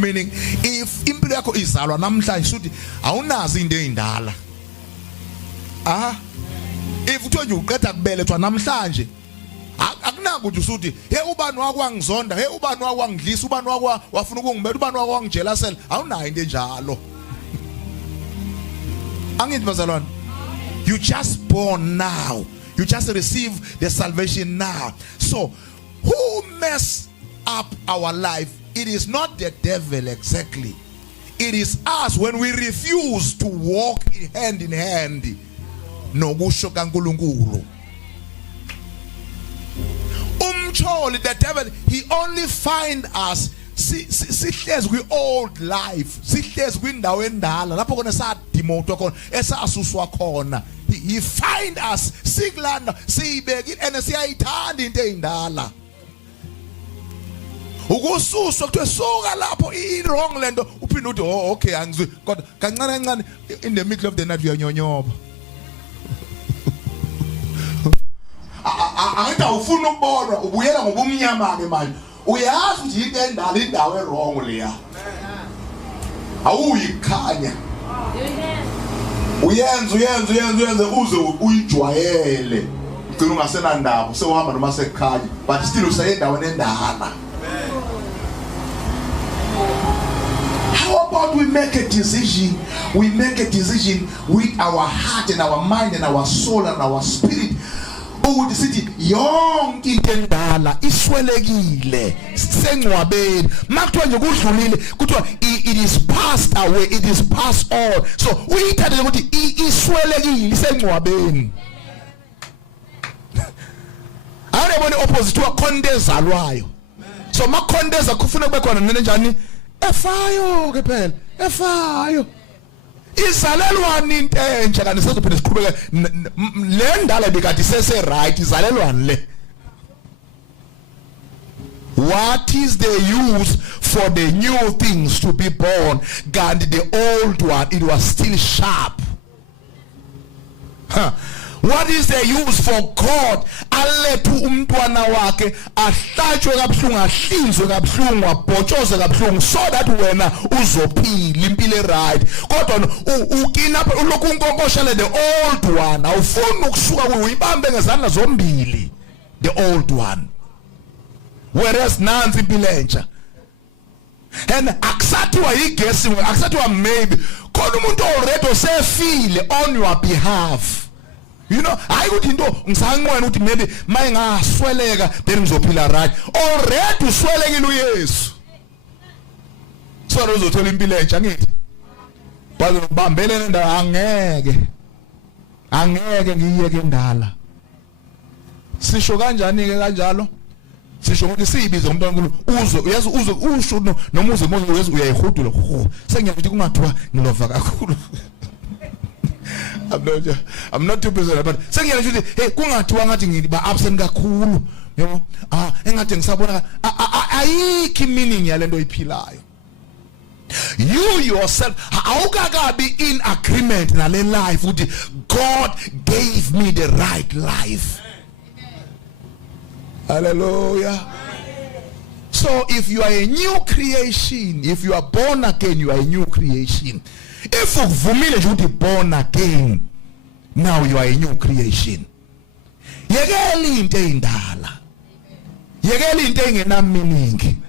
Meaning, if impilo yakho izalwa namhlanje uthi awunazi into ezindala. If uthiwa nje uqeda kubelethwa namhlanje akunanga ukuthi usuthi hey ubani wakwangizonda, hey ubani wakwangidlisa, ubani wafuna ukungibetha, ubani wakwangijelasela, awunayo into enjalo. Angithi bazalwane, you just born now. You just receive the salvation now. So, who mess up our life? It is not the devil exactly. It is us when we refuse to walk hand in hand. Nokusho kaNkulunkulu. Umcholi, the devil, he only find us sihlezi kwi old life, sihlezi kwindawo endala lapho kona sadimoto khona esasuswa khona. He find us sikulanda siyibekile and siyayithanda into eyindala. Ukususwa kuthiwe suka lapho i-wrong lento uphinde uthi oh okay angizwi kodwa kancane kancane in the middle of the night uyanyonyoba. Angithi awufuna ukubonwa ubuyela ngobumnyama ke manje. Uyazi ukuthi into endala indawo e-wrong leya. Awuyikhanya. Uyenze uze uyijwayele. Ugcina ungasenandaba sewuhamba noma sekhanya but still usayendaweni endala. How about we make a decision? We make a decision with our heart and our mind and our soul and our spirit. Ukuthi sithi yonke into endala iswelekile sengcwabeni makuthiwa nje kudlulile kuthiwa it is passed away, it is passed on. So uyithathe ukuthi iswelekile sengcwabeni. Awubona opposite wa khonde ezalwayo. So makhondeza kufuna kube khona nene njani efayo ke phela efayo izalelwane into entsha kanti sezophinde siqhubeke le ndala bekade sese right izalelwane le. What is the use for the new things to be born and the old one it was still sharp? What is the use for God alethu umntwana wakhe ahlatshwe kabuhlungu ahlinzwe kabuhlungu abhotshoze kabuhlungu so that wena uzophila impilo right kodwa ukina ulokhu unkonkoshele the old one awufuni ukusuka uyibambe ngezandla zombili the old one whereas nansi impilo entsha and akusathiwa igesi akusathiwa maybe khona umuntu already osefile on your behalf. You know, I would into ngisanqwena ukuthi maybe mayingasweleka then ngizophila right. Already uswelekile uYesu. So uzothola impilo entsha ngithi. Bazobambelene ndawo angeke ngiyeke ndala. Sisho kanjani ke kanjalo? Sisho ukuthi siyibize umntwana uNkulunkulu uzo uyazi uzo usho noma uze uyazi uyayihudula. Sengiyakuthi kungathiwa ngilova kakhulu. I'm not too busy but sengiyela ukuthi hey kungathiwa ngathi ngiba absent kakhulu yebo engathi ngisabona ayikho meaning yalento oyiphilayo. You yourself awukakabi in agreement nale life ukuthi God gave me the right life. Hallelujah. So if you are a new creation, if you are born again, you are a new creation. If uvumile nje ukuthi born again, now you are a new creation. Yekela into endala. Yekela into engena meaning.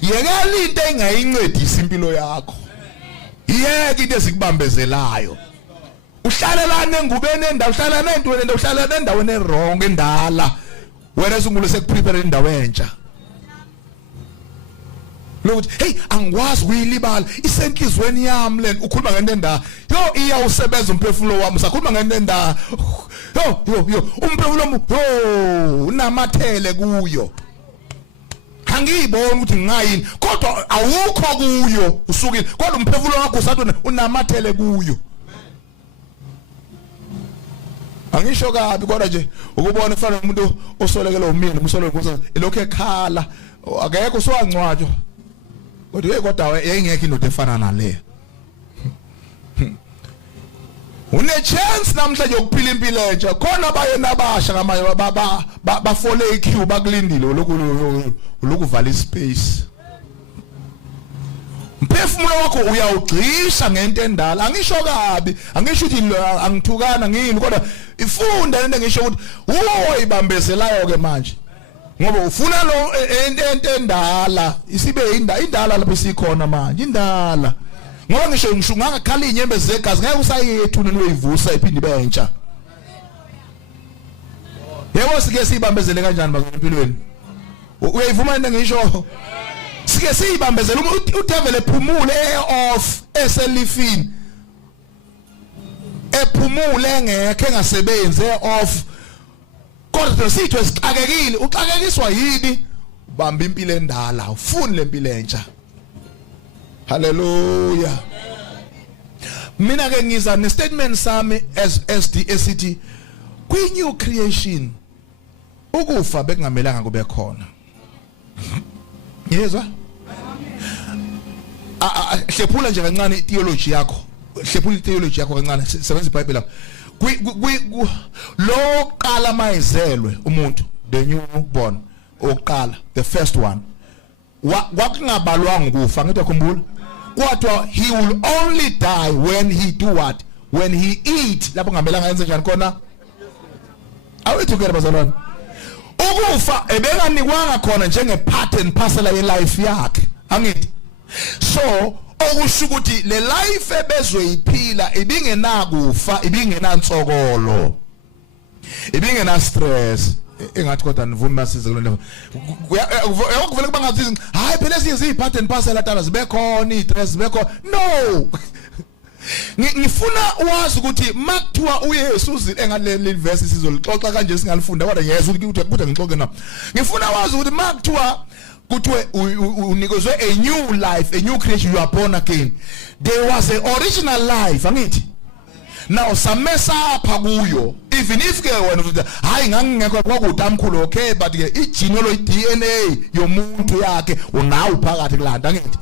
Yekela into engayincedisa impilo yakho. Yeke into esikubambezelayo. Uhlalelane engubeni endawo, uhlalelane entweni endawo, uhlalelane endaweni wrong endala. Whereas uNkulunkulu sekuprepare indawo entsha. Lokuthi hey angikwazi uyilibala isenhlizweni yami le ukhuluma ngento endala yo iyawusebenza umphefumulo wami usakhuluma ngento endala yo umphefumulo wami unamathele kuyo angiyibona ukuthi ngingayini kodwa awukho kuyo usukile kodwa umphefumulo wakho usathi unamathele kuyo. Angisho kabi kodwa nje ukubona kufanele umuntu osolekela umini umsoleko kusa elokho ekhala akekho uswangcwatshwa. Kodwa yayingekho into efana nale. Une chance namhlanje ukuphila impilo entsha khona bayena abasha kamaye bafole iqueue bakulindile lokuvala ispace. Umphefumulo wakho uyawugcisha ngento endala. Angisho kabi, angisho ukuthi angithukana ngini kodwa ifunda lento ngisho ukuthi uyibambezelayo ke manje. Ngoba ufuna lo ento endala isibe indala lapho sikhona manje indala. Ngoba ngisho ngakhala inyembe zegazi ngeke usayethu niyivusa iphindi bentsha. Yebo sike sibambezele kanjani bazo empilweni? Uyayivuma into ngisho? Sike sibambezele udevil ephumule off eselifini. Ephumule ngeke engasebenzi off. Kodwa sitho sixakekile, uxakekiswa yini? Ubamba impilo endala, ufuni lempilo entsha. Hallelujah. Mina ke ngiza ne statement sami as SDSCT kwi new creation. Ukufa bekungamelanga kube khona. Yezwa? Hlephula nje kancane itheology yakho. Hlephula itheology yakho kancane sebenza iBhayibheli lakho. Lo qala mayizelwe umuntu, the newborn oqala, the first one. Wakungabalwanga ukufa ngithi akhumbula. Kodwa he will only die when he do what? When he eat. Lapho ngamelanga yenze njani khona? Are we together bazalwane? Ukufa ebenganikwanga khona njenge part and parcel ye life yakhe. Angithi. So okusho ukuthi le life ebezoyiphila ibingenakufa, ibingenantsokolo. Ibingena stress. Engathi kodwa nivumi masize kulento. Uyakuvela kuba ngathi hayi phela sizi part and parcel atala zibekhona istress zibekhona. No. Ngifuna wazi ukuthi makuthiwa uYesu uzile engaleli verse sizolixoxa kanje singalifunda kodwa ngiyeza ukuthi ngixoxe na. Ngifuna wazi ukuthi makuthiwa kuthiwe unikezwe a new life, a new creation, you are born again. There was an original life, angithi. Now samesa apha kuyo, even if ke wena uthi hayi ngangingekho kwakuthi amkhulu okay, but ke i-genealogy DNA yomuntu yakhe unawo phakathi kulanda angithi.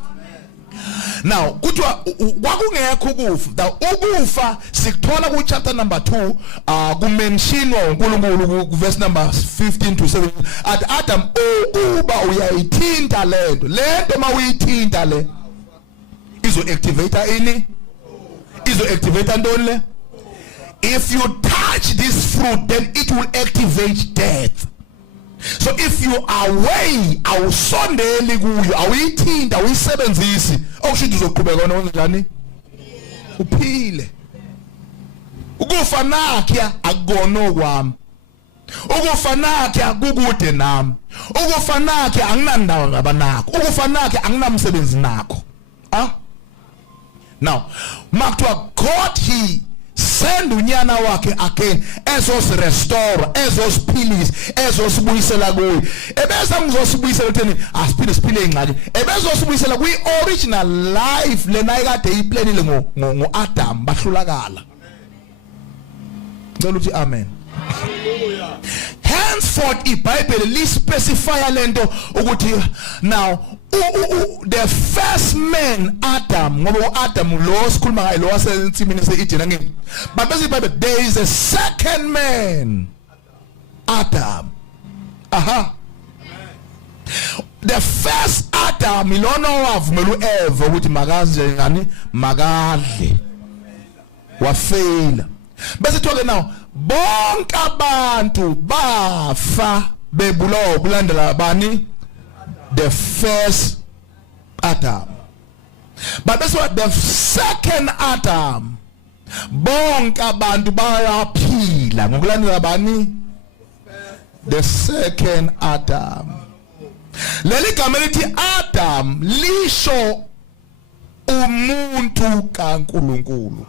Now kuthiwa kwakungekho ukufa. Ukufa sikuthola ku chapter number 2 kumentionwa uNkulunkulu ku verse number 15 to 17 at Adam ukuba uyayithinta lento mawuyithinta le izo activator ini izo activator ntoni le. If you touch this fruit then it will activate death. So if you are away awusondeli kuyo awuyithinta awuyisebenzisi okusho uzoqhubeka wona njani uphile. Ukufa nakhe akukona okwami. Ukufa nakhe akukude nami. Ukufa nakhe anginandawo ngabanakho. Ukufa nakhe anginamsebenzi nakho. Now makuthiwa God he send unyana wakhe again ezosirestore ezosiphilisa ezosibuyisela kuye ebese ngizosibuyisela utheni asiphile siphile ingxaki ebezosibuyisela kwi original life lena ayikade iplanile ngo Adam bahlulakala. Ngicela uthi amen. Henceforth iBhayibheli lispecify lento ukuthi now the first man Adam ngoba Adam lo sikhuluma ngaye lo wasensimini seEden angeni but bese iBhayibheli there is a second man Adam. The first Adam ilona wavumela uEva ukuthi makaze ngani makadle wafela bese thoke now bonke abantu bafa bebulawa kulandela bani the first Adam. But that's what the second Adam bonke abantu bayaphila ngokulandela bani the second Adam. Leli gama lithi Adam lisho umuntu kaNkulunkulu.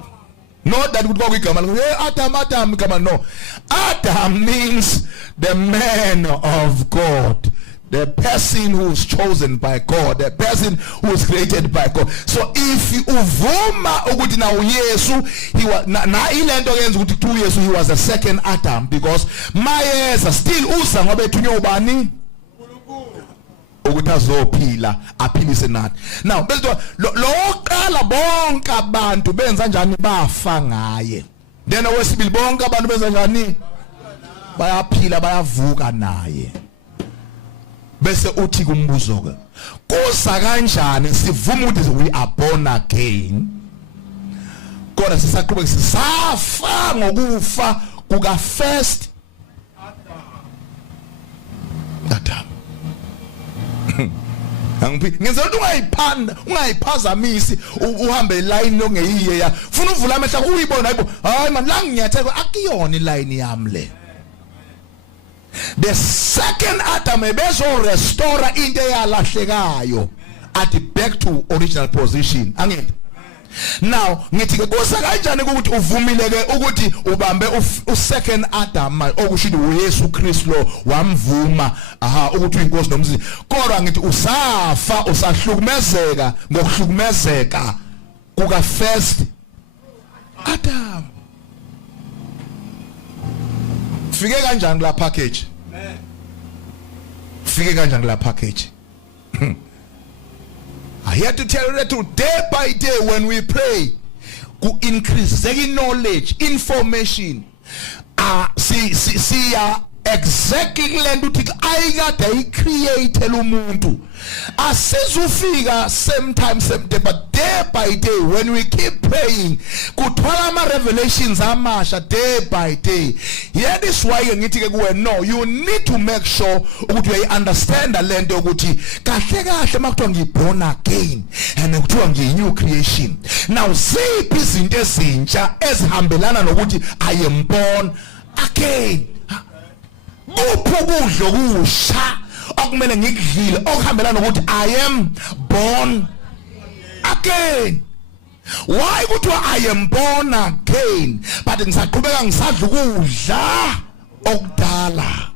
Not that would go with Gamal. Hey, Adam, come on, no. Adam means the man of God, the person who is chosen by God, the person who is created by God. So if you uvuma ukuthi na uYesu, he was na ilento yenza ukuthi tu Yesu he was the second Adam because mayeza still uza ngoba ethunywa ubani ukuthi azophila aphilise nathi. Now bese lo oqala bonke abantu benza njani bafa ngaye. Then owesibili bonke abantu benza njani bayaphila bayavuka naye. Bese uthi kumbuzo ke kuza kanjani sivuma ukuthi we are born again kodwa sisaqhubeka sisafa ngokufa kuka first Adam ngizela ukuthi ungayiphazamisi uhambe iline ongeyiye ya ufuna uvula amehla uyibona hayibo hayi man la ngiyatheka akuyona iline yami le the second Adam ebezo restore into eyalahlekayo at back to original position angithi now ngithi ke kusa kanjani ukuthi uvumileke ukuthi ubambe u-second Adam okusho ukuthi uYesu Kristu lo wamvuma ukuthi uyinkosi nomzini kodwa ngithi usafa usahlukumezeka ngokuhlukumezeka kuka first Adam fike kanjani la package fike kanjani la package I have to tell you that day by day when we pray, to increase the knowledge, information. See exactly lento ukuthi ayikade ayicreate umuntu asizufika same time same day but day by day when we keep praying kuthola ama revelations amasha day by day. Here this why ngithi ke kuwe no you need to make sure ukuthi you understand lento ukuthi kahle kahle makuthiwa ngiborn again and kuthiwa ngiyi-new creation. Now siphi izinto ezintsha ezihambelana nokuthi I am born again. Ukudla kusha okumele ngikudlile okuhambelana nokuthi I am born again. Why kuthiwa I am born again but ngisaqhubeka ngisadla ukudla okudala?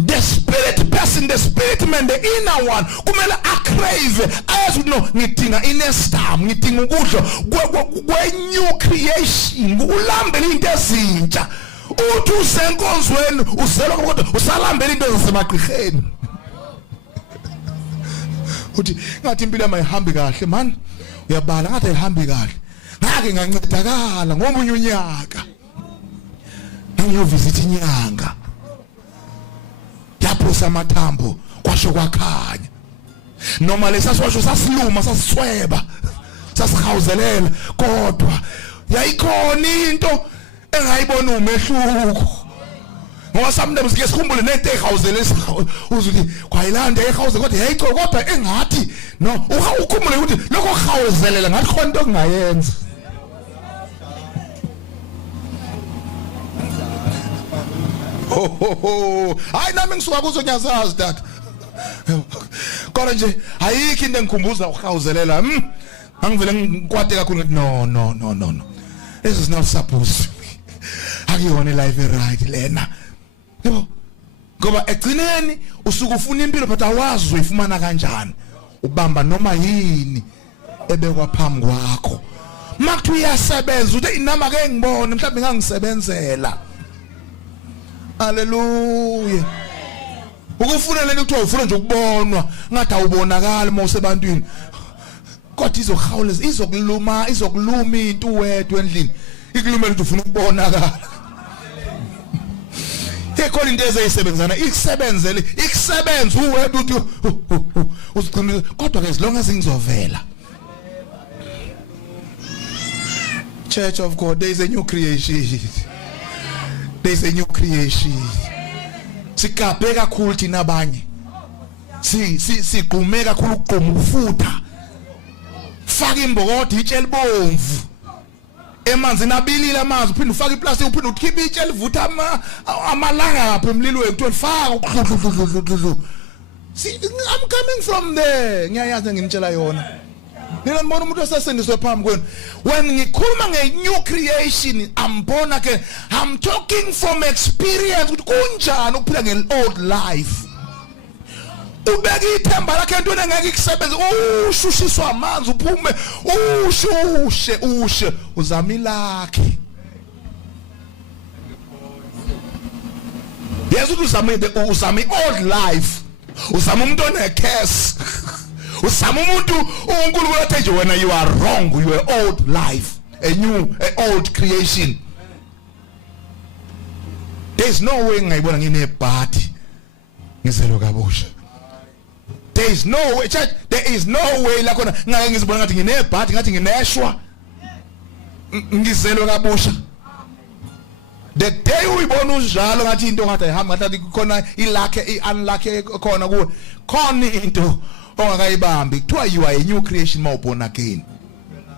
The spirit person, the spirit man, the inner one kumele acrave ayazi ukuthi no ngidinga inestam ngidinga ukudla kwe-new creation ulambele into ezintsha uthi usenkonzweni uzelwa kodwa usalambele into ezisemagqirheni uthi ngathi impilo yami ayihambi kahle man uyabala ngathi ayihambi kahle ngake ngancedakala ngomunye unyaka ngiyovisit inyanga yaphosa amathambo kwasho kwakhanya noma lesaswasho sasiluma sasisweba sasihawuzelela kodwa yayikhona into engayibona umehluko ngoba sometimes ke sikhumbule nento ehawuzelesa uzuthi kwayilanda ehawuze kodwa yayicho kodwa engathi no ukhumbule ukuthi lokho hawuzelela ngathi khona into ongayenza hayi nami ngisuka kuzo ngiyazazi that kodwa nje ayikho into engikhumbuza ukuhawuzelela angivele ngikwate kakhulu no this is not supposed akuyona life right lena yebo ngoba egcineni usuku ufuna impilo but awazi uyifumana kanjani ubamba noma yini ebekwa phambi kwakho makuthi uyasebenza uthi inama ke ngibone mhlawumbe ngangisebenzela. Hallelujah. Ukufuna lento kuthiwa ufuna nje ukubonwa ngathi awubonakala mawusebantwini kodwa izokhawuleza izokuluma into wedwa endlini ikulumela ukuthi ufuna ukubonakala ekhona into ezayisebenzana ikusebenzele ikusebenza uwedwa uthi uziqinile kodwa ke as long as ngizovela Church of God there is a new creation. There's a new creation. Sikaphe kakhulu thina abanye. Sigqume kakhulu ukugquma ufutha. Faka imbokodo itshe libomvu. Emanzini abilile amanzi uphinde ufake iplastic uphinde ukhiphe itshe livutha amalanga apha emlilweni kuthiwa faka ukudludludludludlu. See I'm coming from there. Ngiyayazi nginitshela yona. Nina mbona umuntu osasendiswe phambi kwenu when ngikhuluma nge-new creation I'm born again I'm talking from experience ukuthi kunjani ukuphila nge-old life ubeka ithemba lakhe entweni engeke ikusebenze ushushiswa amanzi uphume ushe uzama ilakhe yesu uzama i-old life uzama umuntu onecase usama umuntu uNkulunkulu athi nje wena you are wrong you are old life a old creation. There's no way ngayibona nginebhadi ngizelwe kabusha. There is no way, church, there is no way la khona ngake ngizibona ngathi nginebhadi ngathi ngineshwa ngizelwe kabusha. The day uyibona unjalo ngathi into ngathi ayihamba ngathi khona ilakhe iunlucky khona kuwe khona into ongakayibambi kuthiwa you are a new creation mawubona again.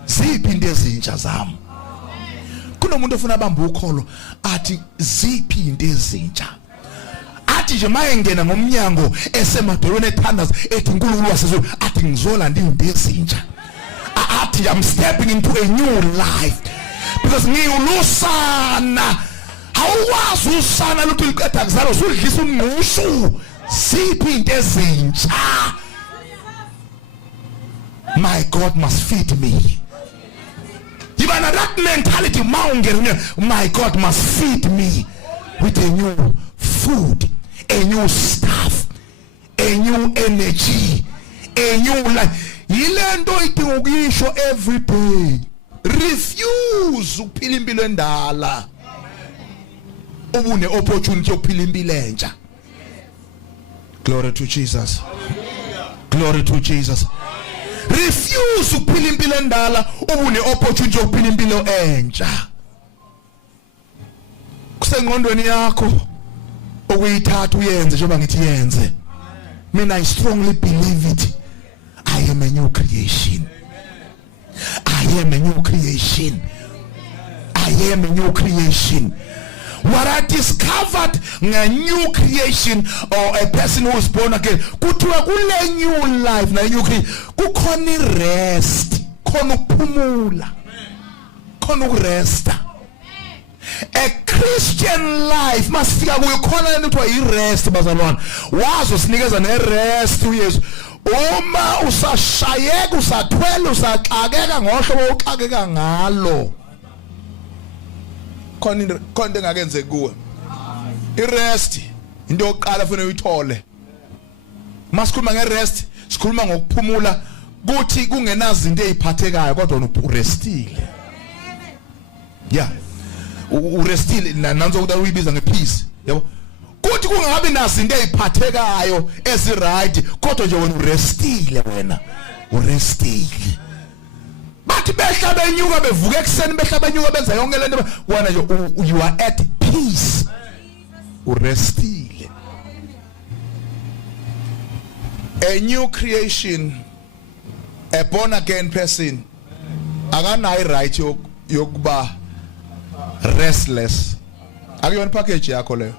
Ziphi into ezintsha zami? Kunomuntu ofuna abamba ukholo athi ziphi into ezintsha? Athi nje mayengena ngomnyango esemadolweni ethandaza ethi uNkulunkulu wasezulu athi ngizolanda izinto ezintsha. Athi I'm stepping into a new life because ngiyulusana. Awuwazi usana lutho liqeda kuzalo usudlisa umngqushu. Ziphi into ezintsha? My God must feed me. Even that mentality, my God must feed me with a new food, a new stuff, a new energy, a new life. Yilento idinga ukuyisho every day. Refuse ukuphila impilo endala. Ubune opportunity yokuphila impilo entsha. Glory to Jesus. Glory to Jesus. Refuse ukuphila impilo endala ubune opportunity yokuphila impilo entsha. Kusengqondweni yakho okuyithatha uyenze njengoba ngithi yenze. Mina I strongly believe it. I am a new creation. I am a new creation. I am a new creation. What I discovered a new creation or a person who was born again, kuthiwa kule new life na new creation kukhona rest, khona ukuphumula, khona ukuresta. A Christian life must fika kuyo khona lento kuthiwa irest bazalwane. Wazo sinikeza nerest uYesu. Uma usashayeka usathwela usaxakeka ngohlobo oxakeka ngalo. Khona engakenze kuwe. Irest into yokuqala ufuna uyithole. Masikhuluma ngerest, sikhuluma ngokuphumula kuthi kungenazi into eziphathekayo kodwa urestile. Yeah. Urestile nanzo ukuthi uyibiza ngepeace. Yabo. Kuthi kungabi nazi into eziphathekayo eziright kodwa nje wena urestile wena. Urestile. Bathi behla benyuka bevuka ekseni behla benyuka benza yonke lento wena nje you are at peace. Urestile. A new creation, a born again person akanayo right yokuba restless. Akuyona package yakho leyo.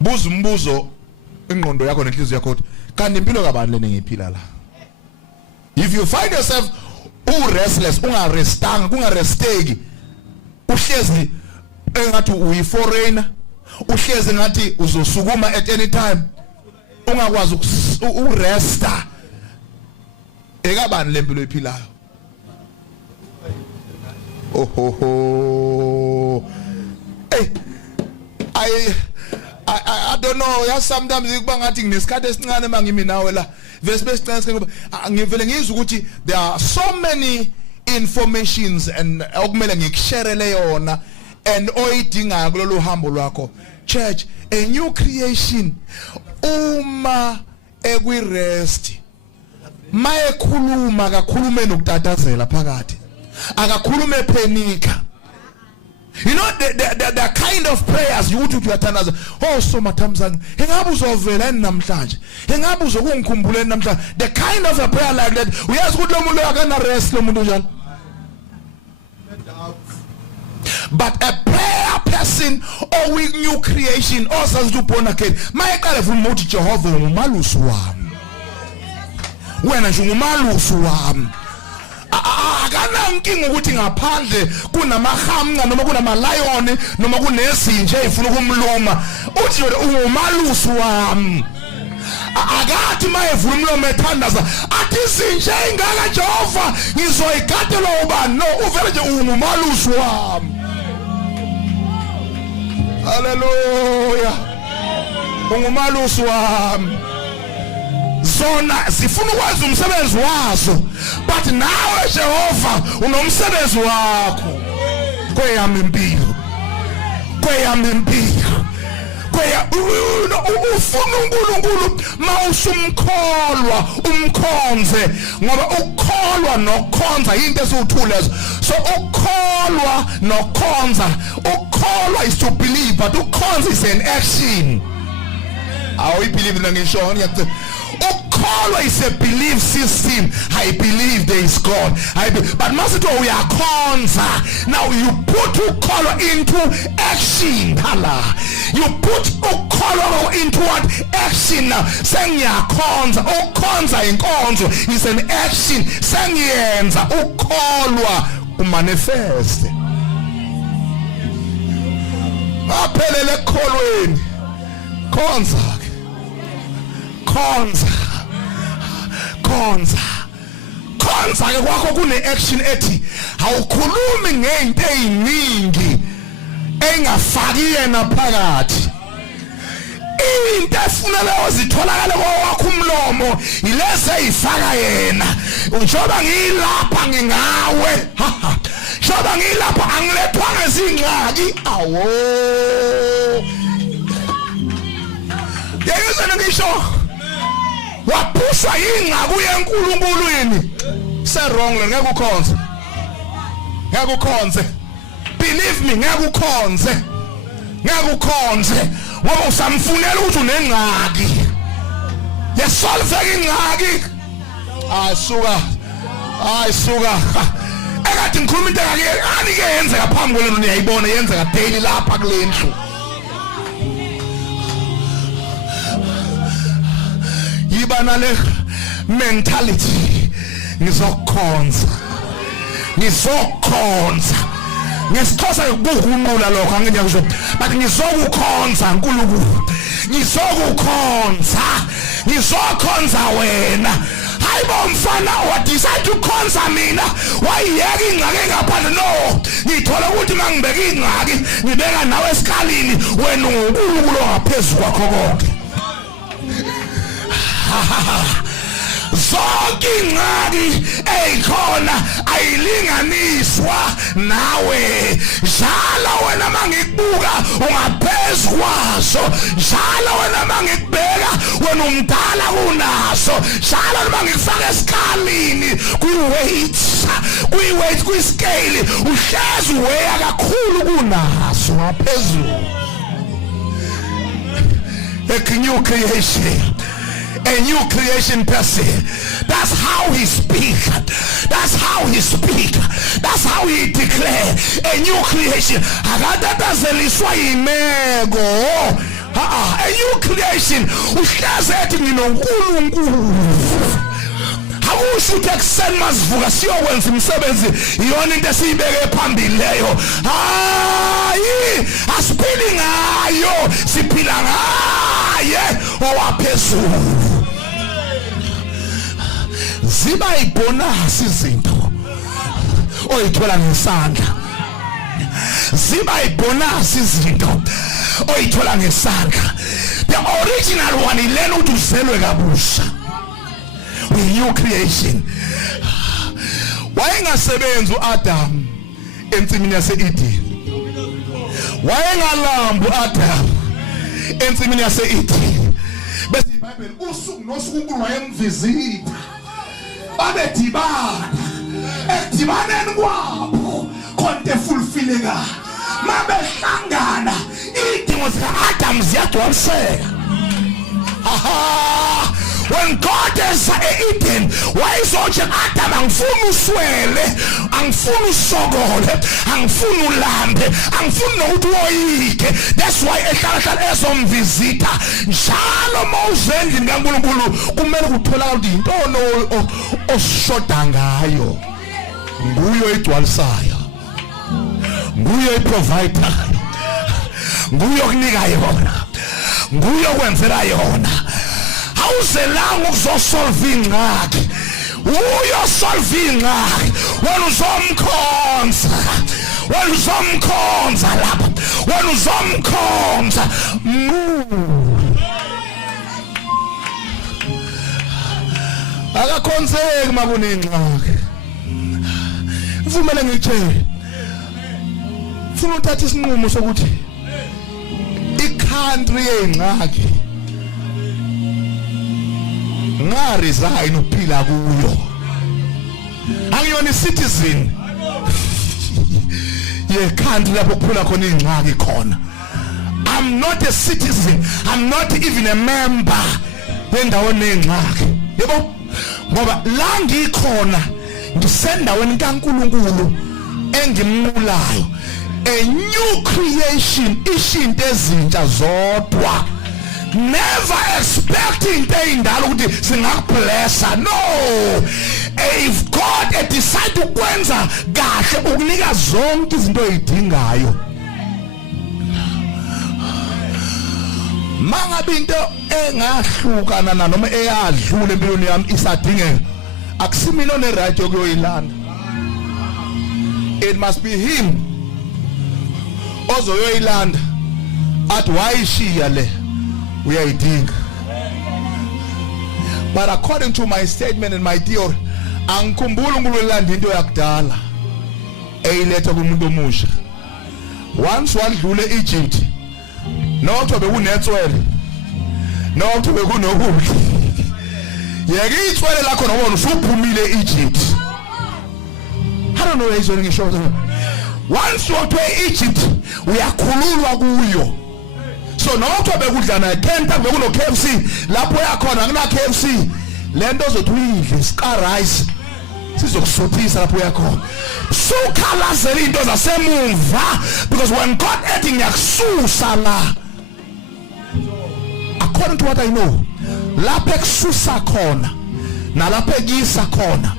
Buza umbuzo ingqondo yakho nenhliziyo yakho kanti impilo kabani lena ngiyiphila la. If you find yourself restless, ungarestanga, kungaresteki, uhlezi engathi uyi foreigner, uhlezi ngathi uzosukuma at any time, ungakwazi uresta, ekabani lempilo ephilayo. Hey, I don't know. Yeah, sometimesikuba ngathi nginesikhathi esincane mangimi nawe la. Vese besicane ngivele ngizwe ukuthi there are so many informations and okumele ngikushare yona and oyidingayo kulolu hambo lwakho. Church, a new creation uma ekwi-rest mayekhuluma akakhulume nokutatazela phakathi, akakhulume phenika. You know the kind of prayers you would do to atanaza. Oh, so matamzang. Hengabu uzovela namhlanje. Hengabu uzokungikhumbula namhlanje. The kind of a prayer like that. Uyazi ukuthi lo muntu akana rest lo muntu njalo. But a prayer person or with new creation or says to born again. Mayeqala vuma uthi Jehova ngumalusi wami. Wena nje ngumalusi wami. Akana nkinga ukuthi ngaphandle kunamahamqa noma kunamalayoni noma kunezinja ezifuna ukumluma. Uthi wena ungumalusi wami. Akathi mayevula umlomo ethandaza athi izinja engaka Jehova ngizoyigadela ubani. No, uvele nje ungumalusi wami. Hallelujah. Ungumalusi wami. Zona zifuna ukwazi umsebenzi wazo, but nawe Jehova unomsebenzi wakho. Kweyami impilo, kweyami impilo, ufuna uNkulunkulu mawusumkholwa umkhonze ngoba ukukholwa nokukhonza into esiwuthule so ukukholwa nokukhonza ukukholwa is to believe but ukukhonza is an action. I believe in ngisho ngiyathi ukholwa is a belief system. I believe there is God. But masithi uyakhonza. Now you put ukholwa into action. Hala. You put ukholwa into what? Action. Sengiyakhonza. Ukukhonza inkonzo is an action. Sengiyenza ukholwa umanifest. Aphelele ekholweni. Khonza. Khonza ke kwakho kune action ethi awukhulumi ngento eziningi engafaki yena phakathi. Into efunele uzitholakala kwakho umlomo ilese ifaka yena. Njoba ngilapha ngingawe. Njoba ngilapha angilethwa ngezingxaki. Awo. Yeyizana ngisho waphusa ingqaku yenkulunkulu yini se wrong le ngeke ukhonze believe me ngeke ukhonze ngoba usamfunela ukuthi unengqaki yesolve ingqaki ayisuka ekade ngikhuluma into anike yenzeka phambi kwenu niyayibona yenzeka daily lapha kule ndlu. Ibana le mentality ngizokhonza ngesixhosa kukunqula lokho angeke ngisho but ngizokukhonza uNkulunkulu ngizokhonza wena. Hayibo mfana wadecide ukukhonza mina wayiyeka ingxaki engaphandle no ngithola ukuthi mangibeka ingxaki ngibeka nawe esikhalini wena uNkulunkulu ongaphezulu kwakho konke. Zonke ingxaki eyikhona ayilinganiswa nawe. Njalo wena mangikubuka ungaphezulu kwaso. Njalo wena mangikubheka wena umdala kunaso. Njalo mangikufaka esikhalini kwi-weight kwi-scale uhlezi weya kakhulu kunaso ngaphezulu. A new creation person. That's how he speak. That's how he declare. A new creation. Akadazeliswa imego. A new creation. Uhlaze ethi nginoNkulunkulu. Awusho ukuthi ekuseni masivuka siyokwenza umsebenzi iyona into esiyibeke phambili leyo. Hayi, asiphili ngayo, siphila ngaye owaphezulu. Ziba ibonus izinto oyithola ngesandla. Ziba ibonus izinto oyithola ngesandla. The original one ilena ukuthi uzelwe kabusha. We new creation. Wayengasebenzi uAdam ensimini yase-Eden. Wayengalamba uAdam ensimini yase-Eden. Bese iBhayibheli usuku nosuku uNkulunkulu wayemvisita. Babedibana. Edibaneni kwabo konke fulfillinga. Mabehlangana idingo zika-Adam ziyagcwaliseka. When God is in Eden, why is all Adam angifuni uswele, angifuni usogole, angifuni ulambe, angifuni ukuthi woyike. That's why ehlala ezomvisita. Njalo mawuzenza ngikaNkulunkulu kumele kutholakala ukuthi intoni oshoda ngayo. Nguye igcwalisayo. Nguye iprovider. Nguye okunika yona. Nguye okwenzela yona. Awuzelanga ukuzosolve ingxaki. Uyosolve ingxaki. Wena uzomkhonza lapha. Wena uzomkhonza. Akakhonzeki makunengxaki. Mfumele ngitshele. Funa uthatha isinqumo sokuthi country engxaki nga resign ukuphila kuyo angiyona citizen ye country lapho kuphila khona ingxaki khona. I'm not a citizen, I'm not even a member yendawo nengxaki yebo ngoba la ngikhona ngisendaweni kaNkulunkulu engimnqulayo, a new creation, ishinto ezintsha zodwa. Never expecting eyindala ukuthi singakublessa. No, if God decide ukwenza kahle ukunika zonke izinto ezidingayo, mangabe into engahlukana na noma eyadlula empilweni yami isadingeka, akusimina oneright yokuyoyilanda. It must be him ozoyoyilanda athi wayishiya le uyayidinga. But according to my statement and my theory, angikhumbula uNkulunkulu into yakudala eyiletha kumuntu omusha. Once wadlule Egypt, nokho bekunetswele, nokho bekunokudla, yeke itswele lakho nobona usuphumile Egypt. I don't know where he's going to show. Once you to Egypt, uyakhululwa kuyo. So nokho bekudla na Kenta bekuno KFC, lapho yakhona akuna KFC. Lento zotuyidle scar rice. Sizokusuthisa lapho yakhona. Sukhalazela into zasemumva, because when God eating yakususa la. According to what I know, lapho ekususa khona nalapho ekuyisa khona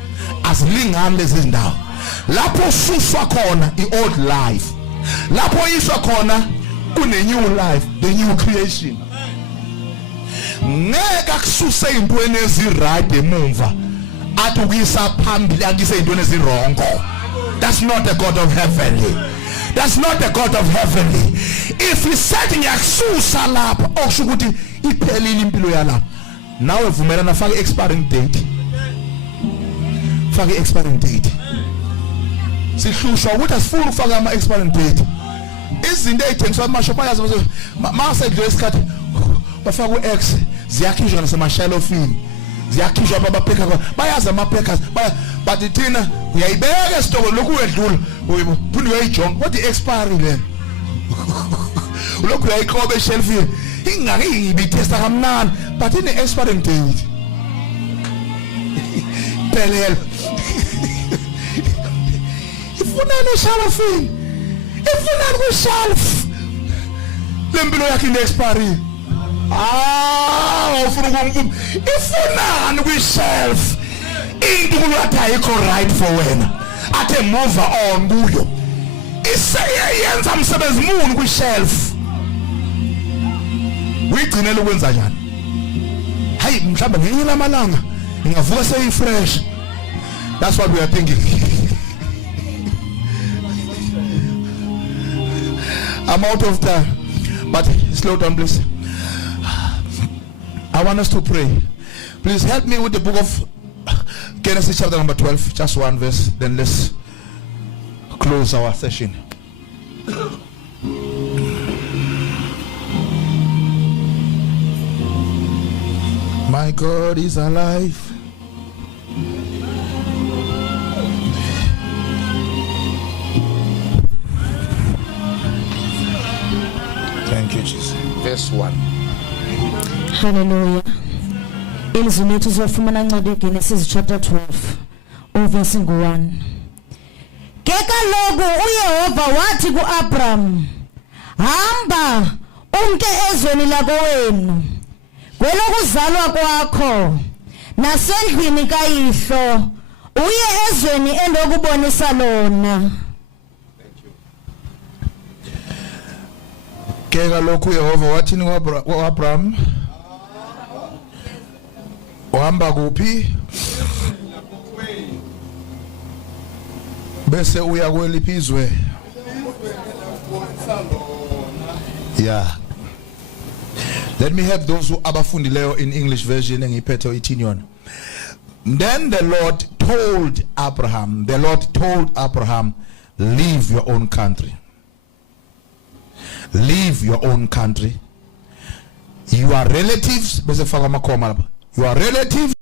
azilingani lezi zindawo. Lapho suswa khona i-old life, lapho yiswa khona kune-new life, the new creation. Ngeke akususe intweni eziright emumva athi ukuyisa phambili akuyise intweni ezirongo. That's not the God of heaven. That's not the God of heaven. If he said ngiyakususa lapha okusho ukuthi iphelile impilo yalapha, nawe vumelana fake expiring date. Fake expiring date. Sihlushwa ukuthi asifuni ukufaka ama expiring date. Izinto ezithengiswa amashop ayazi masedlule isikhathi bafaka uX ziyakhishwa nasemashellofini, ziyakhishwa abapheka bayazi amaphekers but thina uyayibeka esitoko lokhu wedlula uyiphinde uyayijonga what the expiry le lokhu uyayikhoba eshelfini ingake ibitesta kamnani but ine expiring date pelelo ifunana eshelfini, ifunana ku-shelf lempilo yakhe ine-expiry. Ufuna ukumvuma ifunani kwi-shelf into kulathi ayikho right for wena athe move on kuyo iseyenza umsebenzi muni kwi-shelf. Uyigcinele ukwenza njani? Hayi mhlawumbe ngenye lamalanga ngingavuka seyi-fresh. That's what we are thinking. I'm out of time, but slow down please. I want us to pray. Please help me with the book of Genesis chapter number 12, just one verse, then let's close our session. My God is alive. Thank you, Jesus. Verse 1. Hallelujah. Ilizwi lethu zofumana ncwadi Genesis chapter 12 verse 1. Ke kaloku uYehova wathi kuAbram, hamba umke ezweni lakowenu kwelokuzalwa kwakho nasendlini kayihlo uye ezweni endokubonisa lona. Ke kaloku uYehova wathini kuAbram, uhamba kuphi bese uya kweliphi izwe? Yeah. Let me help those who abafundileyo in English version engiphethe ithini yona. Then the Lord told Abraham, leave your own country. Leave your own country your relatives bese faka amakoma lapha your relatives